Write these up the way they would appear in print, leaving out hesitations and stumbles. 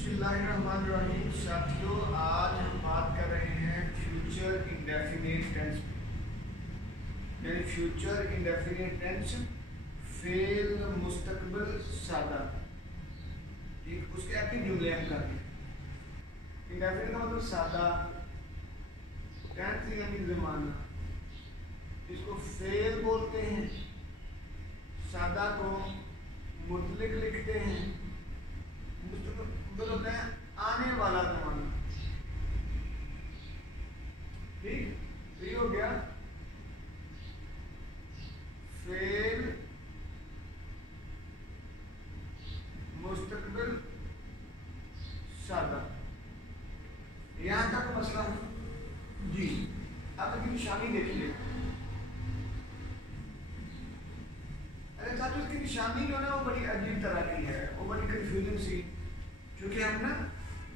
बिस्मिल्लाहिर्रहमानिर्रहीम। साथियों, आज हम बात कर रहे हैं फ्यूचर इंडेफिनिट टेंस, यानी फ्यूचर इंडेफिनिट टेंस, फेल मुस्तकबिल सादा। ठीक, उसके एक्टिव जुमले हम करते हैं। इंडेफिनिट का मतलब सादा, टेंस यानी ज़माना, इसको फेल बोलते हैं। सादा को मुतलिक लिखते हैं, मुस्तकबिल होता है आने वाला ज़माना। ठीक, तो ये हो गया फेल मुस्तकबिल सादा। यहां तक मसला जी। अब इसकी निशानी देखिए। अरे साथियों, इसकी निशानी जो है ना वो बड़ी अजीब तरह की है, वो बड़ी कंफ्यूजिंग सी, क्योंकि हम ना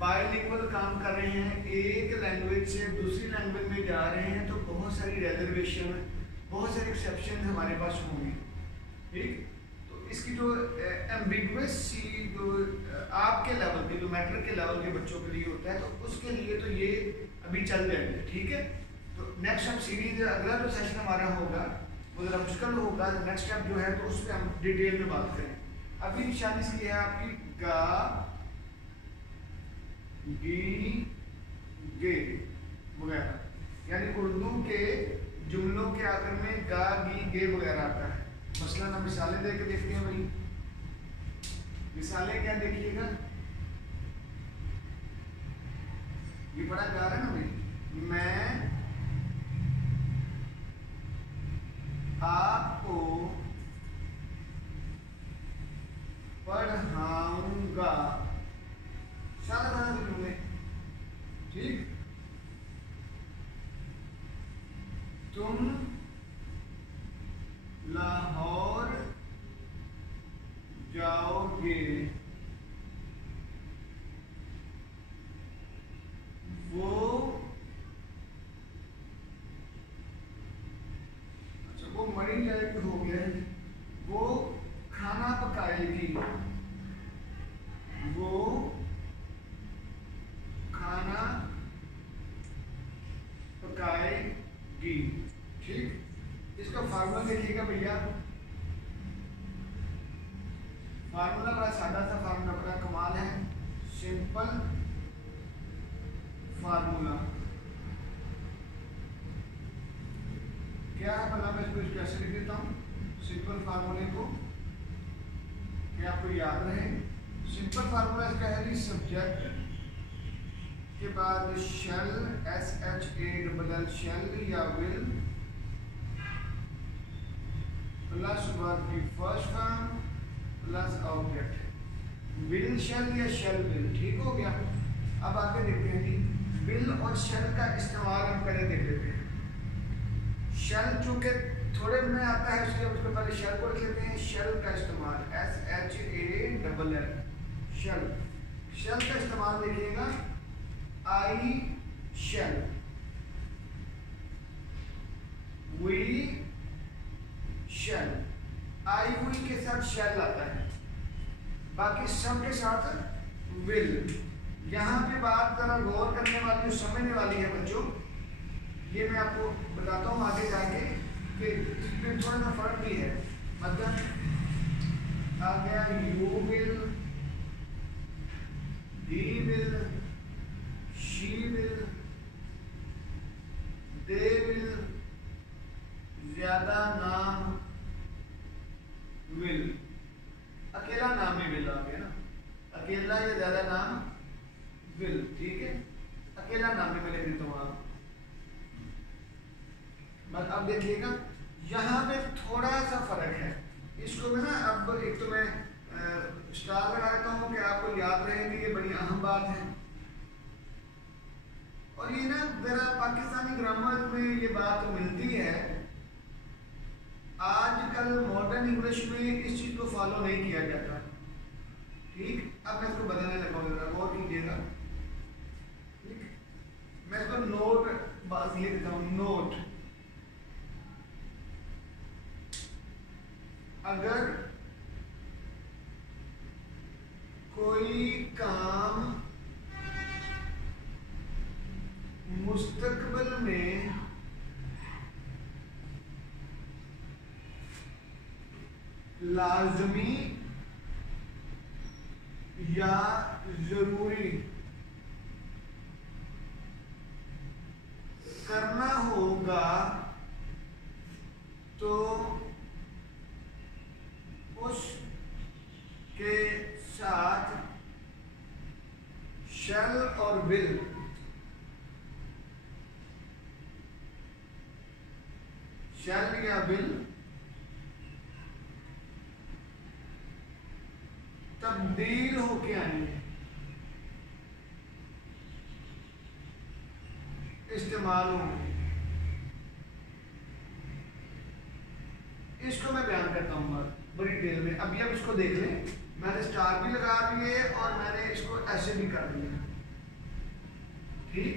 बायलिंगुअल काम कर रहे हैं, एक लैंग्वेज से दूसरी लैंग्वेज में जा रहे हैं, तो बहुत सारी रिजर्वेशन, बहुत सारे एक्सेप्शन हमारे पास होंगे। ठीक, तो इसकी जो एम्बिगुअस सी जो आपके लेवल के, जो मैटर के लेवल के बच्चों के लिए होता है, तो उसके लिए तो ये अभी चल जाएंगे। ठीक है, तो नेक्स्ट अब सीरीज अगला जो सेशन हमारा होगा वो ज़रा मुश्किल होगा। नेक्स्ट स्टेप जो है तो उस पर हम डिटेल में बात करें। अभी निशानी इसकी है आपकी गा, गी, गे वगैरह, यानी उर्दू के जुमलों के आखिर में गा, गी, गे वगैरह आता है। मसलन हम मिसालें दे के देखते हैं भाई। मिसालें क्या देखिएगा, ये बड़ा गा रहा है ना भाई। मैं आपको पढ़ाऊंगा, सादा सादा से जुमले। ठीक, तुम लाहौर जाओगे, वो वो मरी जाएगी, हो गया, वो खाना पकाएगी, वो खाना पकाएगी। ठीक, इसका फार्मूला देखिएगा भैया। फार्मूला बड़ा सादा सा फार्मूला, बड़ा कमाल है, सिंपल फार्मूला। क्या है मतलब, मैं इसको कैसे लिख देता हूँ सिंपल फार्मूले को कि आपको याद रहे। सिंपल फार्मूला इसका है जी, सब्जेक्ट के बाद शैल, SHALL शैल या विल, प्लस वर्ब की first form plus object, will शैल या शैल विल। ठीक हो गया। अब आगे देखते हैं जी, विल और शैल का इस्तेमाल हम पहले देख लेते हैं। शैल चूंकि थोड़े में आता है, इसलिए उसको पहले शैल को लिख लेते हैं। शैल का इस्तेमाल SHALL शैल। शैल का इस्तेमाल देखिएगा, आई शैल, वी शैल। आई वी के साथ शैल आता है, बाकी सब के साथ विल। यहाँ पे बात जरा गौर करने वाली, समझने वाली है बच्चों, ये मैं आपको बताता हूँ आगे जाके कि इसमें थोड़ा सा फर्क भी है। मतलब आ गया you will, he will, she will, they will, ज्यादा नाम विल, अकेला नाम में विल आ गया ना, अकेला या ज्यादा नाम विल। ठीक है, अकेला नाम में लिख देता हूँ आप। बस अब देखिएगा यहाँ पे थोड़ा सा फर्क है, इसको मैं ना अब एक तो मैं स्टार लगा देता हूँ कि आपको याद रहे कि ये बड़ी अहम बात है। और ये ना जरा पाकिस्तानी ग्रामर में ये बात मिलती है, आजकल मॉडर्न इंग्लिश में इस चीज को फॉलो नहीं किया जाता। ठीक, अब मैं इसको बदलने लगा, जरा गौर कीजिएगा। ठीक, मैं इसको नोट बात लिख देता हूँ, नोट। अगर कोई काम मुस्तकबिल में लाजमी या जरूरी करना होगा तो उसके साथ शैल और विल शैल या विल तब्दील होके आएंगे, इस्तेमाल होंगे। इसको मैं बयान करता हूँ बड़ी डिटेल में। अभी आप इसको देख लें, मैंने स्टार भी लगा दिए और मैंने इसको ऐसे भी कर दिया। ठीक,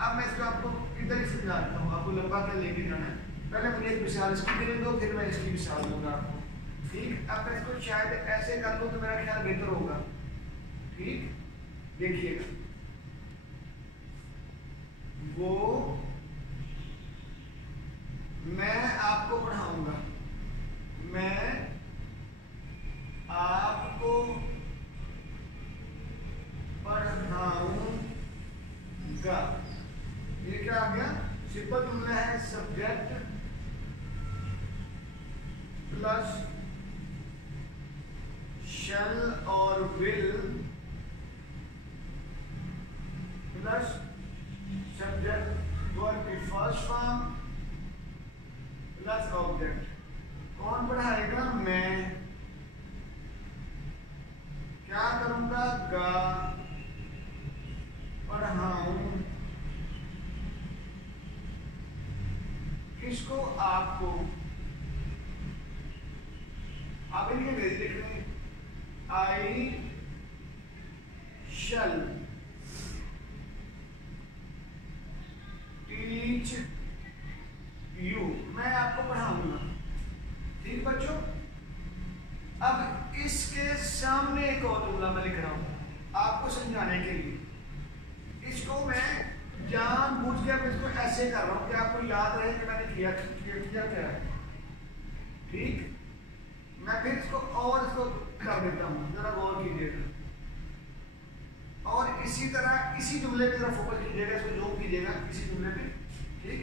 अब मैं इसको आपको इधर ही समझा देता हूँ, आपको लंबा क्या लेके जाना है। पहले मुझे एक मिसाल इसकी दे दो, फिर मैं इसकी मिसाल दूंगा आपको। ठीक, अब मैं इसको शायद ऐसे कर लूँ तो मेरा ख्याल बेहतर होगा। ठीक, देखिएगा, वो मैं आपको पढ़ाऊंगा, मैं आपको पढ़ाऊंगा। ये क्या आ गया? सिंपल जुमला है, सब्जेक्ट प्लस शैल और विल प्लस सब्जेक्ट वर्ब की फर्स्ट फॉर्म प्लस ऑब्जेक्ट। कौन पढ़ाएगा? मैं। क्या करूंगा? गा, पढ़ाऊं। किसको? आपको। आप इनके भेज देख रहे हैं, आई शैल टीच यू, मैं आपको पढ़ाऊंगा। ठीक बच्चों, अब इसके सामने एक और जुमला मैं लिख रहा हूं आपको समझाने के लिए। इसको मैं जानबूझ के अब इसको ऐसे कर रहा हूं कि आपको याद रहे कि मैंने किया क्या है। ठीक, मैं फिर इसको और इसको कर देता हूं, जरा गौर कीजिएगा। और इसी तरह इसी जुमले पे जरा फोकस कीजिएगा, इसको जूम कीजिएगा इसी जुमले पे। ठीक,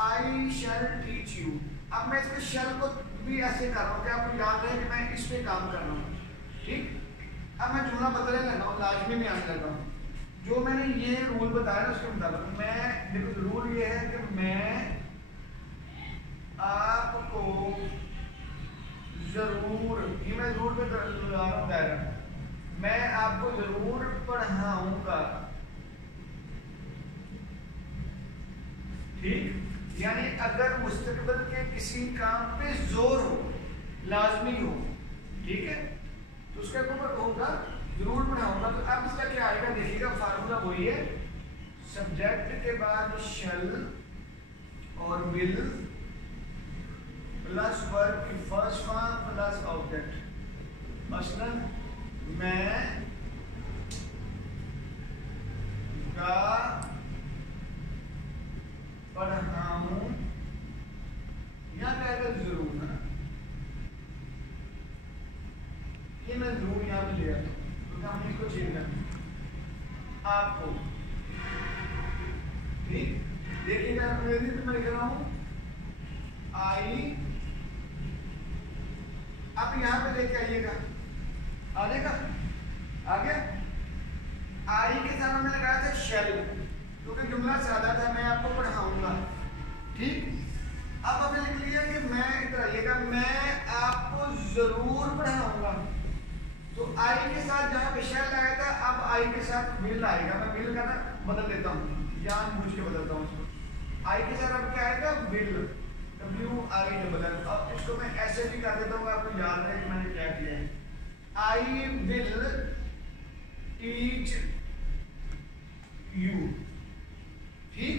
आई शैल टीच यू। अब मैं इसके शैल को भी ऐसे कर रहा हूँ कि आपको याद रहे कि मैं इस पे काम कर रहा हूँ। ठीक, अब मैं जुमला बदलने लगा हूँ, लाजमी में आने लगा हूँ। जो मैंने ये रूल बताया ना उसके मुताबिक मैं, देखो रूल ये है कि मैं आपको जरूर, ये मैं जरूर पे लगा रहा हूँ दायरा, मैं आपको जरूर पढ़ाऊंगा। ठीक, यानी अगर मुस्तकबिल के किसी काम पे जोर हो, लाजमी हो, ठीक है, तो उसके ऊपर होगा जरूर पढ़ाऊंगा। तो अब इसका क्या आएगा? देखिएगा, फार्मूला वही है, सब्जेक्ट के बाद शैल और विल प्लस वर्ब की फर्स्ट फॉर्म प्लस ऑब्जेक्ट। मसलन मैं गा पढ़ाऊं, यहाँ क्या आएगा? जरूर ना, ये मैं जरूर यहाँ पे ले आता हूँ क्योंकि हमने इसको चेंज करना आपको। ठीक, देखिएगा मैं लिख रहा हूँ आई, अब यहाँ पे लेके आइएगा, आ जाएगा, आ गया। आई के साथ हमने लगाया था शैल, क्योंकि जुमला सादा था, मैं आपको पढ़ाऊंगा। ठीक, अब हमने लिख लिया कि मैं, इधर आइएगा, मैं आपको जरूर पढ़ाऊंगा। तो आई के साथ जहाँ पे शैल आया था, अब आई के साथ विल आएगा। मैं विल का ना बदल देता हूँ, जानबूझ के बदलता हूँ उसको। आई के साथ अब क्या आएगा? Will, WRE। अब इसको मैं ऐसे भी कर देता हूँ, आपको याद रहे कि मैंने क्या किया है। I will teach you. ठीक,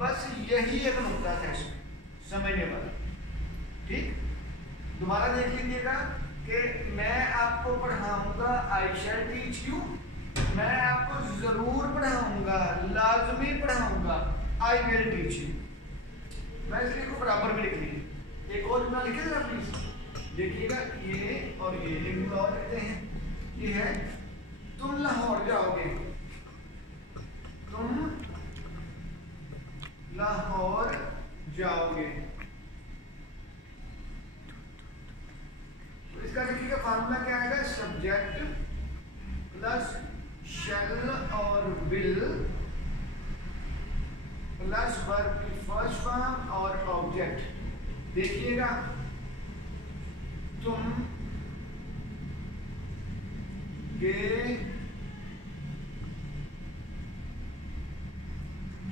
बस यही एक नुकता था इसमें समझने वाला। ठीक, दोबारा देख लीजिएगा कि मैं आपको पढ़ाऊंगा, आई शैल टीच यू, मैं आपको जरूर पढ़ाऊंगा, लाजमी पढ़ाऊंगा। I will teach you. मैं इसलिए को बराबर में लिख ली। एक और जुमला लिखे जरा प्लीज, देखिएगा ये और ये एक जुमला और लिखते हैं। ये है तुम लाहौर जाओगे, तुम लाहौर जाओगे। तो इसका देखिएगा फार्मूला क्या आएगा, सब्जेक्ट प्लस शैल और विल प्लस वर्ब की फर्स्ट फॉर्म और ऑब्जेक्ट। देखिएगा तुम गे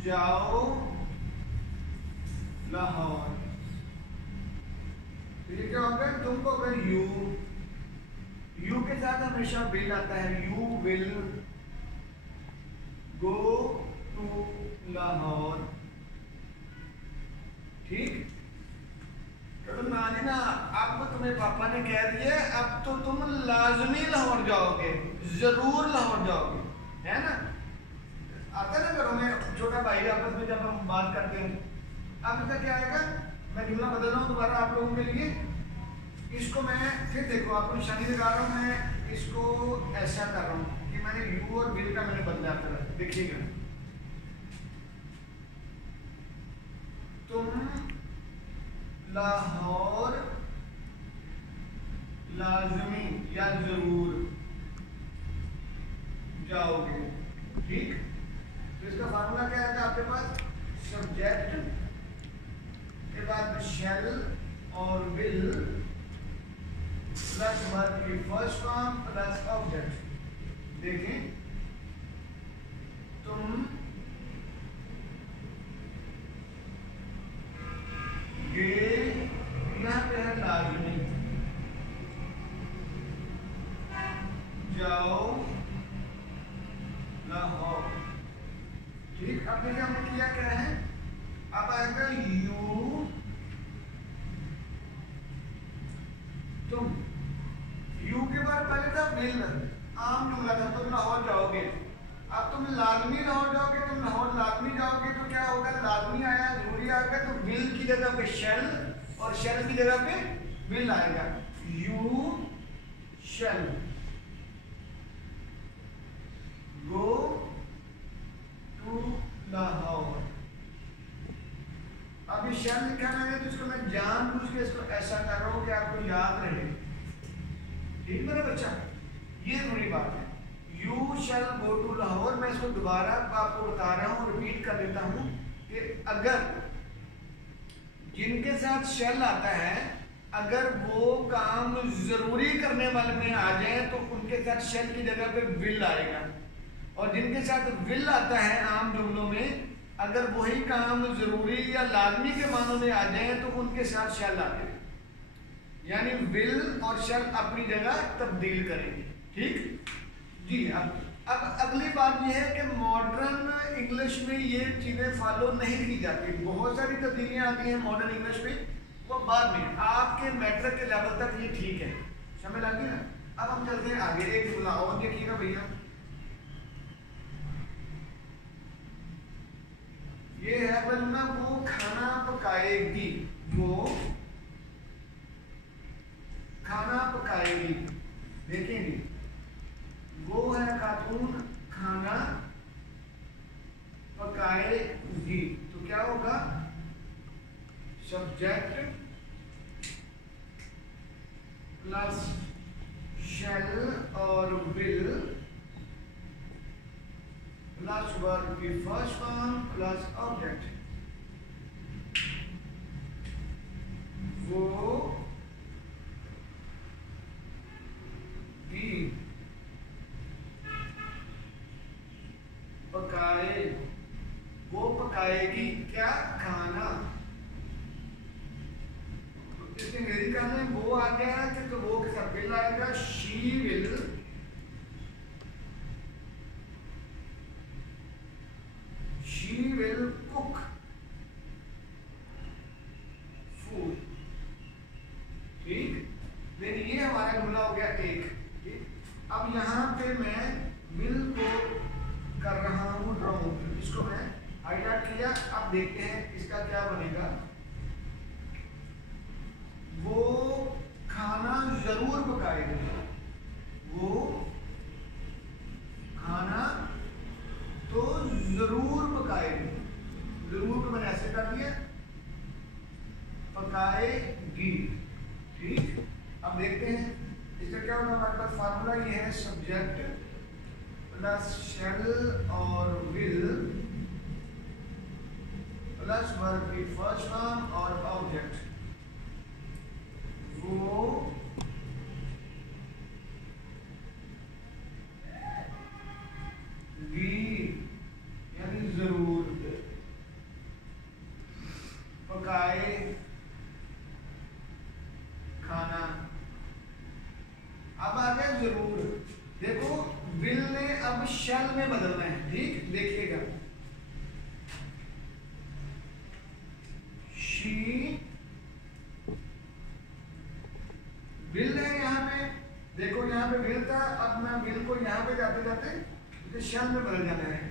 जाओ लाहौर। ये क्या होगा, तुमको अगर यू के साथ हमेशा विल आता है, you will go to Lahore. ठीक, तो माने ना अब तुम्हें पापा ने कह दिया अब तो तुम लाजमी लाहौर जाओगे, जरूर लाहौर जाओगे, है ना। आता ना घरों में छोटा भाई आपस में जब हम बात करते हैं। अब इसका क्या आएगा, मैं जुमला बदल रहा हूँ दोबारा आप लोगों के लिए। इसको मैं फिर देखो आपको निशानी लगा रहा हूँ, मैं इसको ऐसा कर रहा हूँ कि मैंने यू और विल का मैंने बदला कर, देखिएगा तुम लाहौर लाजमी या जरूर जाओगे। ठीक, तो इसका फार्मूला क्या आएगा आपके पास, सब्जेक्ट के बाद शैल और विल प्लस वर्ब की फर्स्ट फॉर्म प्लस ऑब्जेक्ट। देखें तुम गे, यहाँ पे है लाजमी, जाओ लाहौर। ठीक, अब देखिए हमने किया क्या है, अब आएगा यू तुम, यू के बाद पहले था विल, आम जुमला था तुम लाहौर जाओगे। अब तुम लाजमी लाहौर जाओगे, तुम लाहौर लाजमी जाओगे तो क्या होगा, लाजमी आया जरूरी आ गया, तो विल की जगह पे शैल और शैल की जगह पे विल आएगा। You shall go to Lahore. अब ये शैल लिखा मैंने तो इसको मैं जानबूझ के इसको ऐसा कर रहा हूं कि आपको याद रहे। ठीक मेरा बच्चा, ये जरूरी बात है। You shall go to Lahore, मैं इसको दोबारा आपको बता रहा हूँ, रिपीट कर देता हूँ कि अगर जिनके साथ शैल आता है अगर वो काम जरूरी करने वाले में आ जाए तो उनके साथ शैल की जगह पे विल आएगा, और जिनके साथ विल आता है आम जुमलों में अगर वही काम जरूरी या लाजमी के मानों में आ जाए तो उनके साथ शैल आते हैं, यानी विल और शैल अपनी जगह तब्दील करेंगे। ठीक जी। अब अगली बात यह है कि मॉडर्न इंग्लिश में ये चीजें फॉलो नहीं की जाती, बहुत सारी तब्दीलियां आती हैं मॉडर्न इंग्लिश में, वो बाद में आपके मैट्रिक के लेवल तक ये ठीक है, समझ आ गई ना। अब हम चलते हैं आगे, एक जुमला और देखिएगा भैया, ये है बनना वो खाना पकाएगी, वो खाना पकाएगी। देखेंगे वो है खातून, खाना पकाएगी, तो क्या होगा, सब्जेक्ट प्लस शैल और विल प्लस वर्ब की फर्स्ट फॉर्म प्लस ऑब्जेक्ट। वो भी पकाए, वो पकाएगी क्या, खाना। तो इसमें मेरी कहना है वो आ गया है तो वो के साथ विल आएगा, शी विल कुक फूड। ठीक, लेकिन ये हमारा जुमला हो गया एक। ठीक, अब यहाँ पे मैं विल को कर रहा हूँ ड्रॉ, इसको मैं हाईलाइट किया। अब देखते हैं इसका क्या बनेगा। वो खाना जरूर पकाएगी, वो खाना तो जरूर पकाएगी। जरूर को मैंने ऐसे कर दिया, पकाएगी। ठीक, अब देखते हैं इसका क्या होगा। हमारे पास फार्मूला ये है, सब्जेक्ट प्लस शैल और विल प्लस वर्ब की फर्स्ट फॉर्म और ऑब्जेक्ट। वो भी यानी जरूर पकाए खाना। अब आ गया जरूर। देखो विल ने अब शैल में बदलना है। ठीक, देखिएगा शी विल है यहाँ पे। देखो यहाँ पे विल था, अब मैं विल को यहाँ पे जाते जाते शैल में बदल जाना है।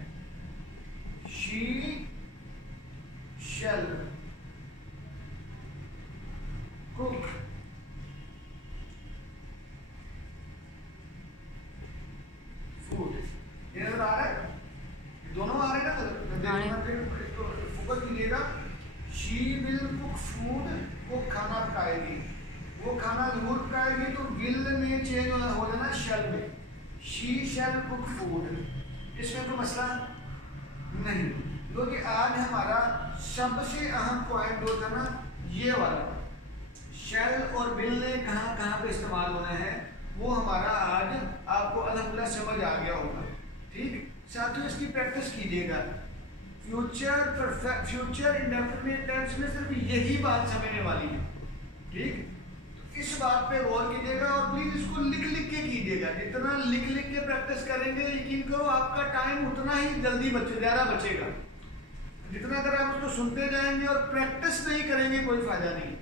She shall cook food. ये नजर आ रहा है, दोनों आ रहे हैं ना। फिर फोकस कीजिएगा। शी विल कुक फूड, वो खाना पकाएगी, वो खाना जरूर पकाएगी। तो विल में चेंज हो जाना शैल में, शी शैल कुक फूड। इसमें कोई मसला नहीं, क्योंकि आज हमारा सबसे अहम पॉइंट जो था ना ये वाला, शैल और विल ने कहाँ कहाँ पे इस्तेमाल होना है, वो हमारा आज आपको अल्हम्दुलिल्लाह समझ आ गया होगा। ठीक, साथियों इसकी प्रैक्टिस कीजिएगा। Future perfect, future indefinite tense में सिर्फ यही बात समझने वाली है। ठीक, तो इस बात पे गौर कीजिएगा और प्लीज इसको लिख लिख के कीजिएगा। जितना लिख लिख के प्रैक्टिस करेंगे, यकीन करो आपका टाइम उतना ही जल्दी ज़्यादा बचेगा। जितना अगर आप उसको सुनते जाएंगे और प्रैक्टिस नहीं करेंगे कोई फायदा नहीं।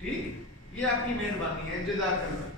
ठीक, ये आपकी मेहरबानी है, जज़ाकल्लाह।